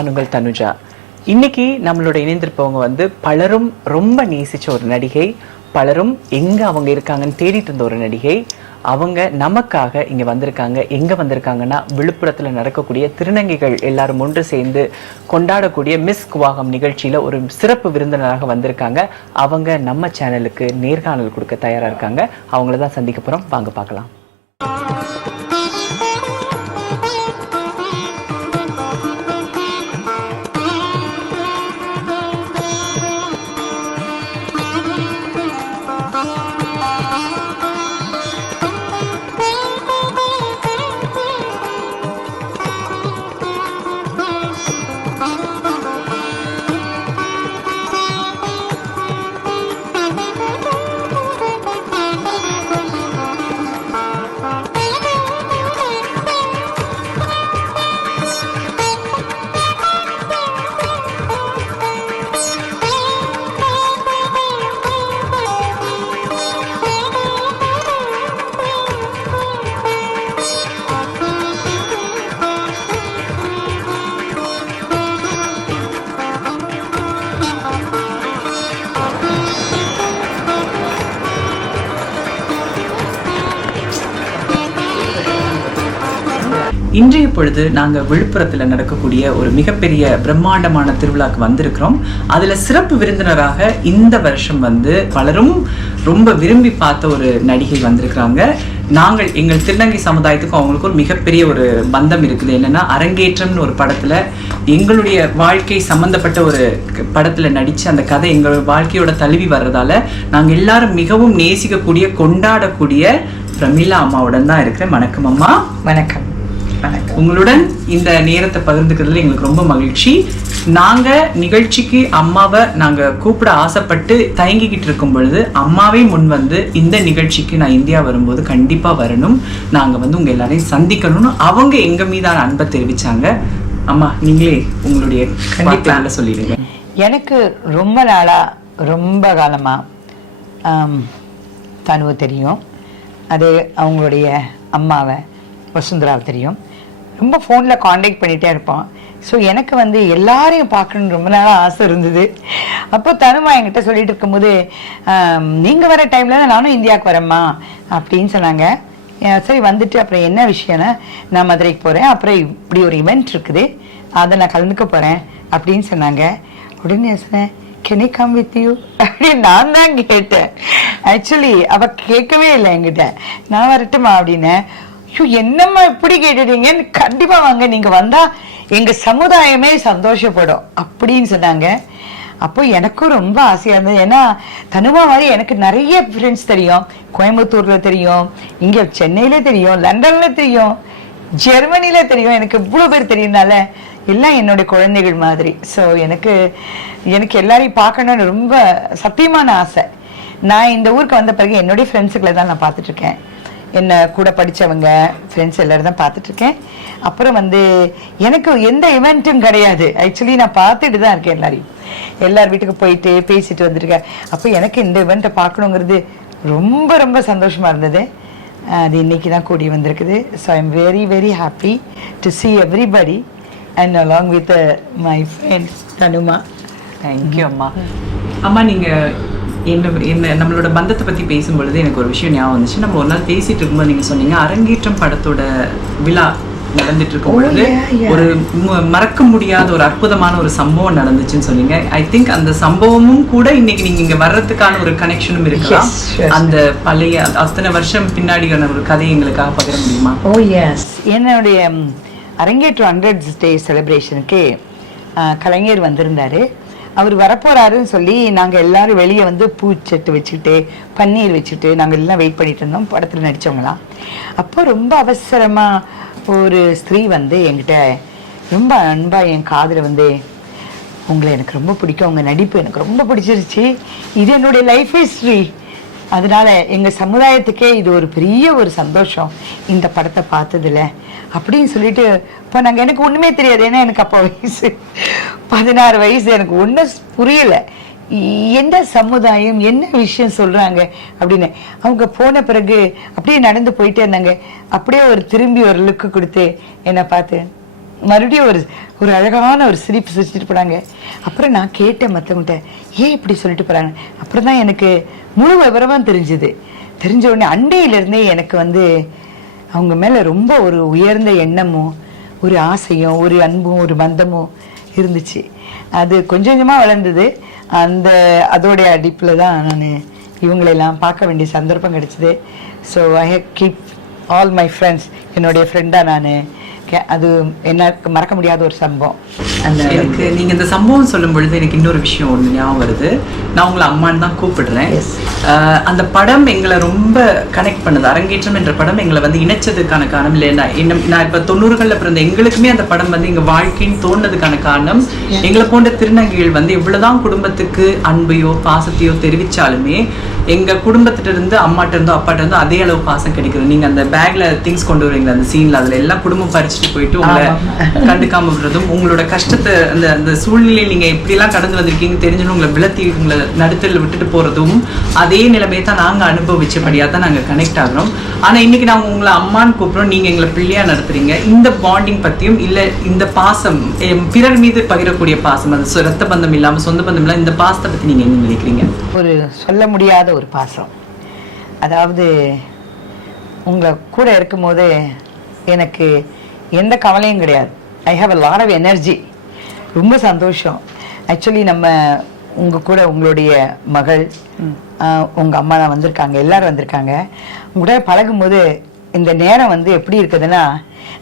நான் உங்கள் தனுஜா. இன்னைக்கு நம்மளோட இணைந்திருப்பவங்க வந்து பலரும் ரொம்ப நேசிச்ச ஒரு நடிகை பலரும் எங்க அவங்க இருக்காங்கன்னு தேடிட்டு இருந்த ஒரு நடிகை. அவங்க நமக்காக இங்க வந்திருக்காங்க. எங்க வந்திருக்காங்கன்னா விழுப்புரத்துல நடக்கக்கூடிய திருநங்கைகள் எல்லாரும் ஒன்று சேர்ந்து கொண்டாடக்கூடிய மிஸ் குவாகம் நிகழ்ச்சியில ஒரு சிறப்பு விருந்தினராக வந்திருக்காங்க. அவங்க நம்ம சேனலுக்கு நேர்காணல் கொடுக்க தயாரா இருக்காங்க. அவங்கள தான் சந்திக்க போறோம். வாங்க பார்க்கலாம். இன்றைய பொழுது நாங்கள் விழுப்புரத்தில் நடக்கக்கூடிய ஒரு மிகப்பெரிய பிரம்மாண்டமான திருவிழாக்கு வந்திருக்கிறோம். அதில் சிறப்பு விருந்தினராக இந்த வருஷம் வந்து பலரும் ரொம்ப விரும்பி பார்த்த ஒரு நடிகை வந்திருக்கிறாங்க. நாங்கள் எங்கள் திருநங்கை சமுதாயத்துக்கும் அவங்களுக்கு ஒரு மிகப்பெரிய ஒரு பந்தம் இருக்குது. என்னன்னா அரங்கேற்றம்னு ஒரு படத்தில் எங்களுடைய வாழ்க்கை சம்பந்தப்பட்ட ஒரு படத்தில் நடித்து அந்த கதை எங்கள் வாழ்க்கையோட தழுவி வர்றதால நாங்கள் எல்லாரும் மிகவும் நேசிக்கக்கூடிய கொண்டாடக்கூடிய பிரமிளா அம்மாவுடன் தான் இருக்கிறேன். வணக்கம் அம்மா. வணக்கம். வணக்கம் உங்களுடன் இந்த நேரத்தை பகிர்ந்துக்கிறதுல எங்களுக்கு ரொம்ப மகிழ்ச்சி. நாங்க நிகழ்ச்சிக்கு அம்மாவை நாங்க கூப்பிட ஆசைப்பட்டு தயங்கிக்கிட்டு இருக்கும் பொழுது அம்மாவே முன் வந்து இந்த நிகழ்ச்சிக்கு நான் இந்தியா வரும்போது கண்டிப்பா வரணும். நாங்க வந்து உங்க எல்லாரையும் சந்திக்கணும்னு அவங்க எங்க மீதான அன்பை தெரிவிச்சாங்க. அம்மா நீங்களே உங்களுடைய வார்த்தைகளை சொல்லிடுங்க. எனக்கு ரொம்ப நாளா ரொம்ப காலமா ஆம், தனுவை தெரியும். அது அவங்களுடைய அம்மாவை வசுந்தராவை தெரியும். ரொம்ப ஃபோனில் காண்டாக்ட் பண்ணிகிட்டே இருப்பான். ஸோ எனக்கு வந்து எல்லாரையும் பார்க்கணுன்னு ரொம்ப நாளாக ஆசை இருந்தது. அப்போ தனுமா என்கிட்ட சொல்லிட்டு இருக்கும்போது நீங்கள் வர டைமில் தான் நானும் இந்தியாவுக்கு வரேம்மா அப்படின்னு சொன்னாங்க. சரி வந்துட்டு அப்புறம் என்ன விஷயம்னா நான் மதுரைக்கு போகிறேன் அப்புறம் இப்படி ஒரு இவெண்ட் இருக்குது. அதை நான் கலந்துக்க போகிறேன் அப்படின்னு சொன்னாங்க. உடனே சொன்னேன் கெனி கம் வித் யூ அப்படின்னு நான் தான் கேட்டேன். ஆக்சுவலி அவள் கேட்கவே இல்லை என்கிட்ட. நான் வரட்டுமா அப்படின்னேன் ஐயோ என்னம்மா இப்படி கேட்டுட்டீங்கன்னு கண்டிப்பா வாங்க நீங்க வந்தா எங்க சமுதாயமே சந்தோஷப்படும் அப்படின்னு சொன்னாங்க. அப்போ எனக்கும் ரொம்ப ஆசையா இருந்தது. ஏன்னா தனுமா மாதிரி எனக்கு நிறைய ஃப்ரெண்ட்ஸ் தெரியும். கோயம்புத்தூர்ல தெரியும் இங்க சென்னையில தெரியும் லண்டன்ல தெரியும் ஜெர்மனில தெரியும். எனக்கு இவ்வளோ பேர் தெரியும்னால எல்லாம் என்னுடைய குழந்தைகள் மாதிரி. ஸோ எனக்கு எனக்கு எல்லாரையும் பார்க்கணும்னு ரொம்ப சத்தியமான ஆசை. நான் இந்த ஊருக்கு வந்த பிறகு என்னுடைய ஃப்ரெண்ட்ஸுகளை தான் நான் பார்த்துட்டு இருக்கேன். என்ன கூட படிச்சவங்க ஃப்ரெண்ட்ஸ் எல்லாரும் தான் பார்த்துட்டு இருக்கேன் அப்புறம் வந்து எனக்கு எந்த இவெண்ட்டும் கிடையாது. ஆக்சுவலி நான் பார்த்துட்டு தான் இருக்கேன் எல்லாரையும். எல்லார் வீட்டுக்கு போயிட்டு பேசிட்டு வந்திருக்கேன். அப்போ எனக்கு இந்த இவெண்ட்டை பார்க்கணுங்கிறது ரொம்ப ரொம்ப சந்தோஷமா இருந்தது. அது இன்னைக்கு தான் கூடி வந்திருக்குது. So I'm very very happy to see everybody and along with my friend Tanuma thank you அம்மா. அம்மா நீங்க என்ன என்ன நம்மளோட பந்தத்தை பத்தி பேசும்பொழுது எனக்கு ஒரு விஷயம் ஞாபகம் வந்துச்சு. நம்ம ஒரு நாள் பேசிட்டு இருக்கும்போது நீங்க சொன்னீங்க அரங்கேற்றம் படத்தோட விழா நடந்துட்டு இருக்கும் பொழுது yeah, yeah. ஒரு மறக்க முடியாத ஒரு அற்புதமான ஒரு சம்பவம் நடந்துச்சுன்னு சொன்னீங்க. ஐ திங்க் அந்த சம்பவமும் கூட இன்னைக்கு நீங்க இங்க வர்றதுக்கான ஒரு கனெக்ஷனும் இருக்கலாம். அந்த பழைய அத்தனை வருஷம் பின்னாடியான ஒரு கதையை எங்களுக்காக பகிர முடியுமா? ஓ எஸ் என்னுடைய அரங்கேற்று ஹண்ட்ரட் டே செலிப்ரேஷனுக்கு கலைஞர் வந்திருந்தாரு. அவர் வரப்போறாருன்னு சொல்லி நாங்க எல்லாரும் வெளியே வந்து பூச்செட்டு வச்சுக்கிட்டு பன்னீர் வச்சுட்டு நாங்க எல்லாம் வெயிட் பண்ணிட்டு இருந்தோம். படத்துல நடிச்சவங்களாம் அப்போ ரொம்ப அவசரமா ஒரு ஸ்திரீ வந்து என்கிட்ட ரொம்ப அன்பா என் காதில் வந்து உங்களை எனக்கு ரொம்ப பிடிக்கும். உங்கள் நடிப்பு எனக்கு ரொம்ப பிடிச்சிருச்சு. இது என்னுடைய லைஃப் ஹிஸ்ட்ரி அதனால எங்கள் சமுதாயத்துக்கே இது ஒரு பெரிய ஒரு சந்தோஷம். இந்த படத்தை பார்த்ததுல அப்படின்னு சொல்லிட்டு இப்போ நாங்கள் எனக்கு ஒன்றுமே தெரியாது. ஏன்னா எனக்கு அப்போ வயசு பதினாறு வயசு. எனக்கு ஒன்றும் புரியல. எந்த சமுதாயம் என்ன விஷயம் சொல்றாங்க அப்படின்னு. அவங்க போன பிறகு அப்படியே நடந்து போயிட்டே இருந்தாங்க. அப்படியே ஒரு திரும்பி ஒரு லுக்கு கொடுத்து என்னை பார்த்து மறுபடியும் ஒரு ஒரு அழகான ஒரு சிரிப்பு சிரிச்சிட்டு போனாங்க. அப்புறம் நான் கேட்டேன் மற்றவங்கள்ட்ட ஏன் இப்படி சொல்லிட்டு போகிறாங்க அப்புறம் தான் எனக்கு முழு விவரமாக தெரிஞ்சுது. தெரிஞ்ச உடனே அண்டையிலிருந்தே எனக்கு வந்து அவங்க மேலே ரொம்ப ஒரு உயர்ந்த எண்ணமும் ஒரு ஆசையும் ஒரு அன்பும் ஒரு பந்தமும் இருந்துச்சு. அது கொஞ்சம் கொஞ்சமாக வளர்ந்தது. அந்த அதோடைய அடிப்பில் தான் நான் இவங்களெல்லாம் பார்க்க வேண்டிய சந்தர்ப்பம் கிடச்சிது. So I keep all my friends என்னுடைய ஃப்ரெண்டாக நான் அது எனக்கு மறக்க முடியாத ஒரு சம்பவம். அந்த எனக்கு நீங்க இந்த சம்பவம் சொல்லும் பொழுது எனக்கு இன்னொரு விஷயம் ஒன்று ஞாபகம் வருது. நான் உங்களை அம்மான்னு தான் கூப்பிடுறேன். அந்த படம் எங்களை ரொம்ப கனெக்ட் பண்ணுது. அரங்கேற்றம் என்ற படம் எங்களை வந்து இணைச்சதுக்கான காரணம். இல்லை நான் நான் இப்போ தொண்ணூறுகளில் பிறந்த எங்களுக்குமே அந்த படம் வந்து எங்க வாழ்க்கைன்னு தோணுனதுக்கான காரணம். எங்களை போன்ற திருநங்கைகள் வந்து எவ்வளவுதான் குடும்பத்துக்கு அன்பையோ பாசத்தையோ தெரிவிச்சாலுமே எங்க குடும்பத்திட்ட இருந்து அம்மாட்ட இருந்தோ அப்பாட்ட இருந்தோ அதே அளவு பாசம் கிடைக்குது. நீங்க அந்த பேக்ல திங்ஸ் கொண்டு வருவீங்க அந்த சீன்ல அதுல எல்லாம் குடும்பம் பறிச்சுட்டு போயிட்டு உங்களை கண்டுக்காம விடுறதும் உங்களோட கஷ்டத்தை அந்த அந்த சூழ்நிலையை நீங்கள் எப்படிலாம் கடந்து வந்திருக்கீங்க தெரிஞ்சுன்னு உங்களை விளத்தி உங்களை நடுத்தரில் விட்டுட்டு போகிறதும் அதே நிலைமையை தான் நாங்கள் அனுபவிச்சபடியாக தான் நாங்கள் கனெக்ட் ஆகிறோம். ஆனால் இன்றைக்கி நாங்கள் உங்களை அம்மான்னு கூப்பிடுறோம். நீங்கள் எங்களை பிள்ளையாக நடத்துகிறீங்க இந்த பாண்டிங் பற்றியும் இல்லை இந்த பாசம் பிறர் மீது பகிரக்கூடிய பாசம் அது ரத்த பந்தம் இல்லாமல் சொந்த பந்தம் இல்லாமல் இந்த பாசத்தை பற்றி நீங்கள் என்ன நினைக்கிறீங்க? ஒரு சொல்ல முடியாத ஒரு பாசம். அதாவது உங்களை கூட இருக்கும்போது எனக்கு எந்த கவலையும் கிடையாது. I have a lot of energy ரொம்ப சந்தோஷம். ஆக்சுவலி நம்ம உங்க கூட உங்களுடைய மகள் உங்க அம்மா தான் வந்திருக்காங்க எல்லாரும் வந்திருக்காங்க. உங்க கூட பழகும்போது இந்த நேரம் வந்து எப்படி இருக்குதுன்னா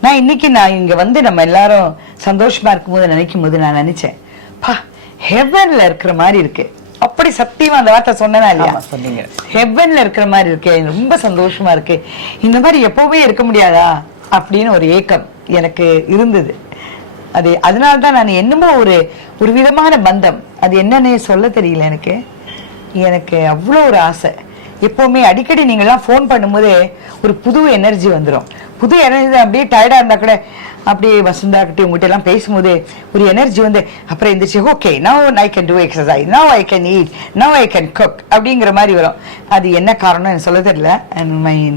நான் இன்னைக்கு நான் இங்க வந்து நம்ம எல்லாரும் சந்தோஷமா இருக்கும்போது நினைக்கும் போது நான் நினைச்சேன் பா ஹெவன்ல இருக்கிற மாதிரி இருக்கு. அப்படி சத்தியமா அந்த வார்த்தை சொன்னனா இல்லையா? சொன்னீங்க. ஹெவன்ல இருக்கிற மாதிரி இருக்கு ரொம்ப சந்தோஷமா இருக்கு. இந்த மாதிரி எப்பவுமே இருக்க முடியாதா? அப்படின்னு ஒரு ஏக்கம் எனக்கு இருந்தது. அது அதனால தான் நான் என்னமோ ஒரு ஒரு விதமான பந்தம். அது என்னன்னு சொல்ல தெரியல எனக்கு. எனக்கு அவ்வளோ ஒரு ஆசை. எப்போவுமே அடிக்கடி நீங்கள்லாம் ஃபோன் பண்ணும்போது ஒரு புது எனர்ஜி வந்துடும் புது எனர்ஜி அப்படியே டயர்டாக இருந்தால் கூட அப்படியே வசந்தா கிட்டே உங்ககிட்ட எல்லாம் பேசும்போது ஒரு எனர்ஜி வந்து அப்புறம் எந்திரிச்சு okay now I can do exercise now I can eat now I can cook அப்படிங்கிற மாதிரி வரும். அது என்ன காரணம் எனக்கு சொல்ல தெரியல. அண்ட் மைன்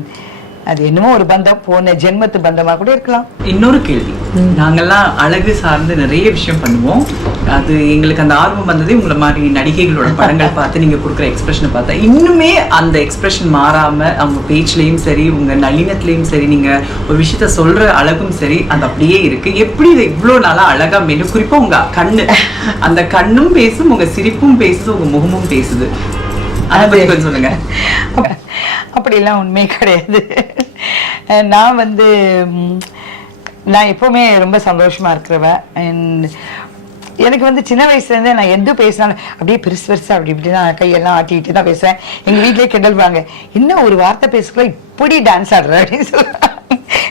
அது என்னமோ ஒரு பந்தம் போன ஜென்மத்து பந்தமா கூட இருக்கலாம். இன்னொரு கேள்வி. நாங்கெல்லாம் அழகு சார்ந்து நிறைய விஷயம் பண்ணுவோம். அது எங்களுக்கு அந்த ஆர்வம் வந்ததே உங்களை மாதிரி நடிகைகளோட படங்கள் பார்த்து நீங்க கொடுக்குற எக்ஸ்பிரஷனை பார்த்தா இன்னுமே அந்த எக்ஸ்பிரஷன் மாறாம அவங்க பேச்சுலயும் சரி உங்க நளினத்திலயும் சரி நீங்க ஒரு விஷயத்த சொல்ற அழகும் சரி அது அப்படியே இருக்கு. எப்படி இது இவ்வளவு நாளா அழகா மெனு குறிப்பா உங்க கண்ணு. அந்த கண்ணும் பேசும் உங்க சிரிப்பும் பேசுது உங்க முகமும் பேசுது. சொல்லுங்க. அப்படிலாம் உண்மை கிடையாது. நான் வந்து நான் எப்பவுமே ரொம்ப சந்தோஷமா இருக்கிறவ And எனக்கு வந்து சின்ன வயசுல இருந்தே நான் எது பேசினாலும் அப்படியே பெருசு பெருசா அப்படி இப்படி தான் கையெல்லாம் ஆட்டிக்கிட்டு தான் பேசுவேன். எங்க வீட்லயே கிண்டல் பண்ணுவாங்க இன்னும் ஒரு வார்த்தை பேசுக்குள்ள இப்படி டான்ஸ் ஆடுற? அப்படின்னு சொல்லுவாங்க.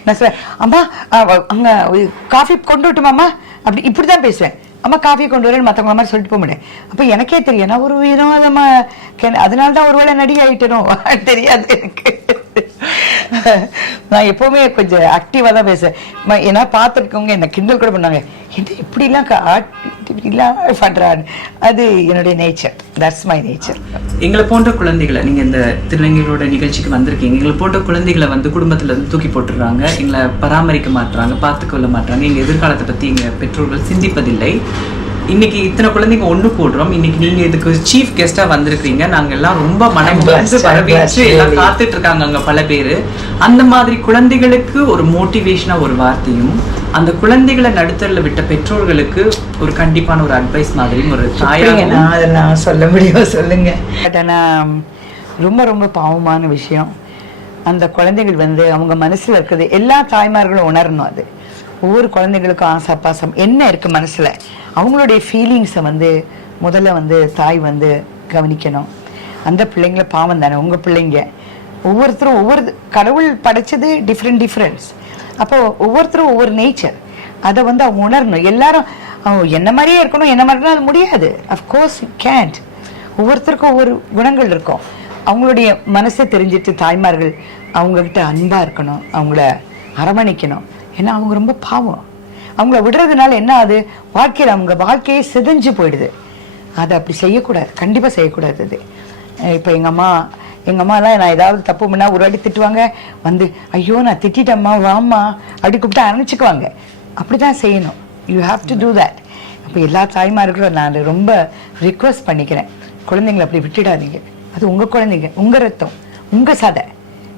நான் சொல்லுவேன் அம்மா அங்க காஃபி கொண்டு விட்டுமாம்மா அப்படி இப்படி தான் பேசுவேன். அம்மா காஃபி கொண்டு வரேன்னு மற்றவங்க மாதிரி சொல்லிட்டு போக முடியும் அப்போ எனக்கே தெரியும். நான் ஒரு விதமாக கே- அதனால தான் ஒருவேளை நடிகை ஆகிட்டனும் தெரியாது எனக்கு. நான் எப்பவுமே கொஞ்சம் ஆக்டிவா தான் பேசுவேன். ஏன்னா பார்த்துருக்கவங்க என்ன கிண்டல் கூட பண்ணாங்க என்ன இப்படிலாம் இப்படிலாம் பண்ணுறான்னு அது என்னுடைய நேச்சர் தட்ஸ் மை நேச்சர் எங்களை போன்ற குழந்தைகளை நீங்க இந்த திருநங்கைகளோட நிகழ்ச்சிக்கு வந்திருக்கீங்க. எங்களை போன்ற குழந்தைகளை வந்து குடும்பத்துல இருந்து தூக்கி போட்டுடுறாங்க. எங்களை பராமரிக்க மாட்றாங்க பார்த்துக்கொள்ள மாட்றாங்க எங்கள் எதிர்காலத்தை பத்தி எங்கள் பெற்றோர்கள் சிந்திப்பதில்லை. இன்னைக்கு இத்தனை குழந்தைங்க ஒண்ணு கூடுறோம். இன்னைக்கு நீங்க இதுக்கு சீஃப் கெஸ்டா வந்திருக்கீங்க நாங்க எல்லாம் ரொம்ப மனம் வரவேற்று எல்லாம். காத்துட்டு இருக்காங்க அங்க பல பேரு. அந்த மாதிரி குழந்தைகளுக்கு ஒரு மோட்டிவேஷனா ஒரு வார்த்தையும் அந்த குழந்தைகளை நடுத்தரில் விட்ட பெற்றோர்களுக்கு ஒரு கண்டிப்பான ஒரு அட்வைஸ் மாதிரியும் ஒரு தாயாக நான் அதெல்லாம் சொல்ல முடியும்? சொல்லுங்க. பட் ஆனால் ரொம்ப ரொம்ப பாவமான விஷயம். அந்த குழந்தைகள் வந்து அவங்க மனசுல இருக்கிறது எல்லா தாய்மார்களும் உணரணும் அது. ஒவ்வொரு குழந்தைகளுக்கும் ஆசை பாசம் என்ன இருக்கு மனசுல? அவங்களுடைய ஃபீலிங்ஸை வந்து முதல்ல வந்து தாய் வந்து கவனிக்கணும். அந்த பிள்ளைங்கள பாவம் தானே உங்க பிள்ளைங்க. ஒவ்வொருத்தரும் ஒவ்வொரு கடவுள் படைச்சது டிஃப்ரெண்ட் டிஃப்ரெண்ட்ஸ் அப்போ ஒவ்வொருத்தரும் ஒவ்வொரு நேச்சர் அதை வந்து அவங்க உணரணும். எல்லாரும் அவங்க என்ன மாதிரியே இருக்கணும் என்ன மாதிரினா அது முடியாது. அஃப்கோர்ஸ் கேன்ட் ஒவ்வொருத்தருக்கும் ஒவ்வொரு குணங்கள் இருக்கும். அவங்களுடைய மனசை தெரிஞ்சிட்டு தாய்மார்கள் அவங்க கிட்ட அன்பா இருக்கணும் அவங்கள அரவணைக்கணும். ஏன்னா அவங்க ரொம்ப பாவம். அவங்கள விடுறதுனால என்ன ஆகுது? வாழ்க்கையில் அவங்க வாழ்க்கையே சிதஞ்சு போயிடுது. அதை அப்படி செய்யக்கூடாது. கண்டிப்பாக செய்யக்கூடாது அது. இப்போ எங்கள் அம்மா எங்கள் அம்மாலாம் நான் ஏதாவது தப்பு பண்ணா ஒரு வாட்டி திட்டுவாங்க. வந்து ஐயோ நான் திட்டிட்டேம்மா வாம்மா அப்படி கூப்பிட்டு அணைச்சிக்குவாங்க அப்படிதான் செய்யணும். You have to do that அப்போ எல்லா தாய்மார்களும் நான் ரொம்ப ரிக்வஸ்ட் பண்ணிக்கிறேன். குழந்தைங்களை அப்படி விட்டுடாதீங்க. அது உங்கள் குழந்தைங்க உங்கள் ரத்தம் உங்கள் சதை.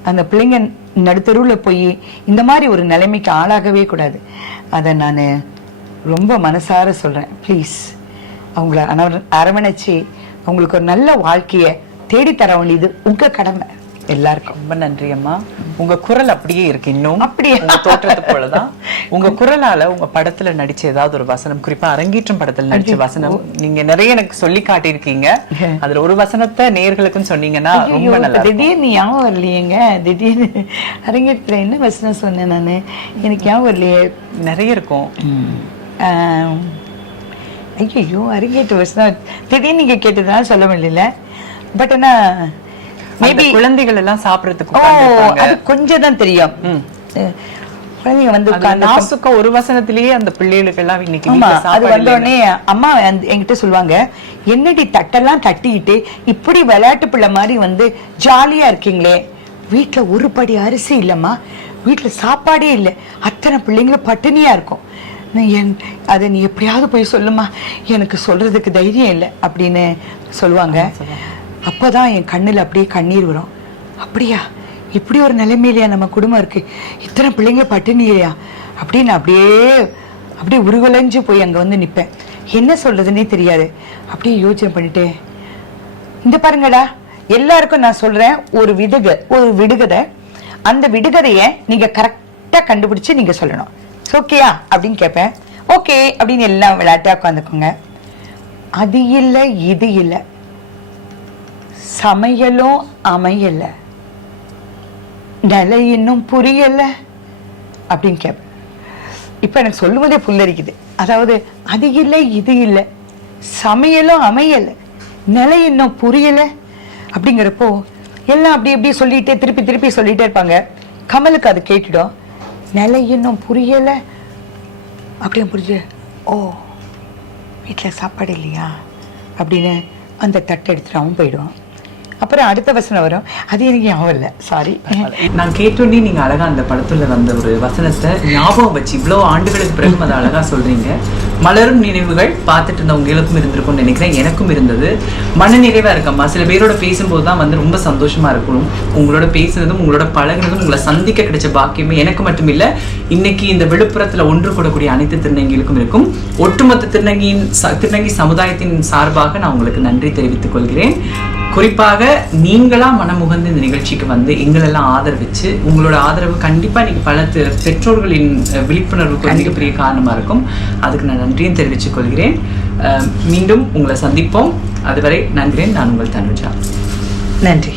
அந்த பிள்ளைங்க நடுத்தருவில் போய் இந்த மாதிரி ஒரு நிலைமைக்கு ஆளாகவே கூடாது. அதை நான் ரொம்ப மனசார சொல்றேன். ப்ளீஸ் அவங்கள அணவ- அரவணைச்சு அவங்களுக்கு ஒரு நல்ல வாழ்க்கையை தேடித்தர வேண்டியது உங்க கடமை. எல்லாருக்கும் ரொம்ப நன்றி அம்மா. உங்க குரல் அப்படியே இருக்கு இன்னும். அப்படியா? தோற்றத்தை போலதான். உங்க குரலால உங்க படத்துல நடிச்ச ஏதாவது ஒரு வசனம் குறிப்பா அரங்கேற்றம் படத்துல நடிச்ச வசனம் நீங்க நிறைய எனக்கு சொல்லி காட்டியிருக்கீங்க. அதுல ஒரு வசனத்தை நேர்களுக்கும் சொன்னீங்கன்னா ரொம்ப நல்லா. திடீர்னு ஞாபகம் வரலையேங்க. திடீர்னு அரங்கேற்ற என்ன வசனம் சொன்னேன் நான்? எனக்கு ஞாபகம் வரலையே. நிறைய இருக்கும். ஐயோ அரங்கேற்ற வசனம். திடீர்னு நீங்க கேட்டதுனால சொல்ல முடியல. பட் ஆனா மேபி குழந்தைகள் எல்லாம் சாப்பிடறதுக்கு. அது கொஞ்சம் தான் தெரியும் குழந்தைங்க வந்து நாசுக்கா ஒரு வசனத்திலேயே அந்த பிள்ளைகளுக்கு எல்லாம் இன்னைக்கு வீட்டுல அது சாப்பாடு வந்த இல்லைன்னு. உடனே அம்மா என்கிட்ட சொல்லுவாங்க என்னடி தட்டெல்லாம் தட்டிக்கிட்டு இப்படி விளையாட்டு பிள்ளை மாதிரி வந்து ஜாலியா இருக்கீங்களே? வீட்ல ஒரு படி அரிசி இல்லம்மா. வீட்ல சாப்பாடே இல்லை. அத்தனை பிள்ளைங்களும் பட்டினியா இருக்கும். என் அதை நீ எப்படியாவது போய் சொல்லுமா எனக்கு சொல்றதுக்கு தைரியம் இல்லை. அப்படின்னு சொல்லுவாங்க. அப்பதான் என் கண்ணில் அப்படியே கண்ணீர் வரும். அப்படியா? இப்படி ஒரு நிலைமையிலையா நம்ம குடும்பம் இருக்கு? இத்தனை பிள்ளைங்க பட்டினியா அப்படின்னு அப்படியே அப்படியே உருவலைஞ்சு போய் அங்கே வந்து நிற்பேன் என்ன சொல்றதுன்னே தெரியாது. அப்படியே யோசனை பண்ணிட்டே இந்த பாருங்கடா எல்லாருக்கும் நான் சொல்றேன் ஒரு விடுகை ஒரு விடுகதை. அந்த விடுகதைய நீங்க கரெக்டா கண்டுபிடிச்சு நீங்க சொல்லணும். ஓகேயா அப்படின்னு கேட்பேன். ஓகே அப்படின்னு எல்லாம் விளையாட்டா உட்காந்துக்கோங்க அது இல்லை இது இல்லை. சமையலும் அமையல. நிலை இன்னும் புரியல அப்படின்னு கேட்பேன் இப்ப எனக்கு சொல்லும்போதே புல்லரிக்குது. அதாவது அது இல்லை இது இல்லை. சமையலும் அமையல. நிலை இன்னும் புரியல அப்படிங்கிறப்போ எல்லாம் அப்படி இப்படி சொல்லிட்டு திருப்பி திருப்பி சொல்லிட்டே இருப்பாங்க. கமலுக்கு அது கேட்டுடும். நிலை இன்னும் புரியல அப்படின்னு புரிஞ்சு ஓ வீட்டில் சாப்பாடு இல்லையா? அப்படின்னு அந்த தட்டை எடுத்துட்டு அவன் போயிடுவான். அப்புறம் அடுத்த வசனம் வரும். அது எனக்கு ஞாபகம் இல்லை. சாரி நான் கேட்டோன்னே நீங்க அழகா அந்த படத்துல வந்த ஒரு வசனத்தை ஞாபகம் வச்சு இவ்வளவு ஆண்டுகளுக்கு பிறகு அதை அழகா சொல்றீங்க. மலரும் நினைவுகள் பார்த்துட்டு இருந்த உங்களுக்கும் இருந்திருக்கும்னு நினைக்கிறேன். எனக்கும் இருந்தது. மன நிறைவா இருக்கம்மா. சில பேரோட பேசும்போது தான் வந்து ரொம்ப சந்தோஷமா இருக்கணும் உங்களோட பேசுனதும் உங்களோட பழகினதும் உங்களை சந்திக்க கிடைச்ச பாக்கியமே எனக்கு மட்டும் இல்ல இன்னைக்கு இந்த விழுப்புரத்துல ஒன்று கூடக்கூடிய அனைத்து திருநங்கைகளுக்கும் இருக்கும். ஒட்டுமொத்த திருநங்கையின் ச- திருநங்கை சமுதாயத்தின் சார்பாக நான் உங்களுக்கு நன்றி தெரிவித்துக் கொள்கிறேன். குறிப்பாக நீங்களா மனமுகந்து இந்த நிகழ்ச்சிக்கு வந்து எங்களெல்லாம் ஆதரவிச்சு உங்களோட ஆதரவு கண்டிப்பா நீங்க பல பெற்றோர்களின் விழிப்புணர்வுக்கு மிகப்பெரிய காரணமா இருக்கும். அதுக்கு நான் நன்றியும் தெரிவித்துக் கொள்கிறேன். மீண்டும் உங்களை சந்திப்போம். அதுவரை நன்றி நான் உங்கள் தனுஜா. நன்றி.